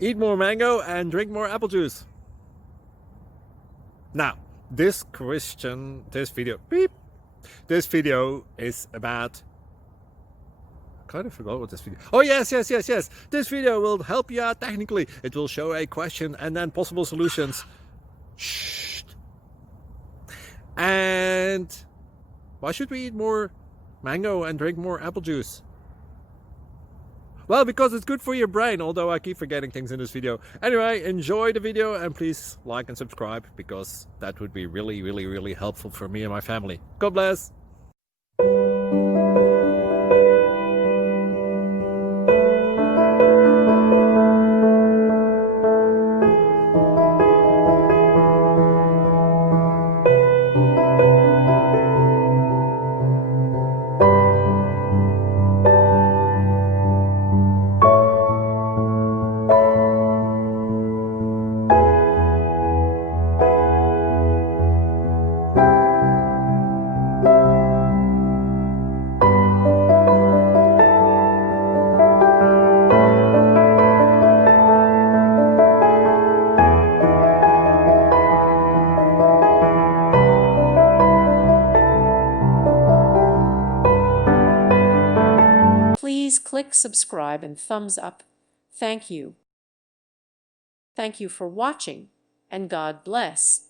Eat more mango and drink more apple juice. Now, this video is about, I kind of forgot what this video. Oh, yes. This video will help you out technically. It will show a question and then possible solutions. Shh. And why should we eat more mango and drink more apple juice? Well, because it's good for your brain, although I keep forgetting things in this video. Anyway, enjoy the video and please like and subscribe, because that would be really helpful for me and my family. God bless! Please click subscribe and thumbs up. Thank you. Thank you for watching, and God bless.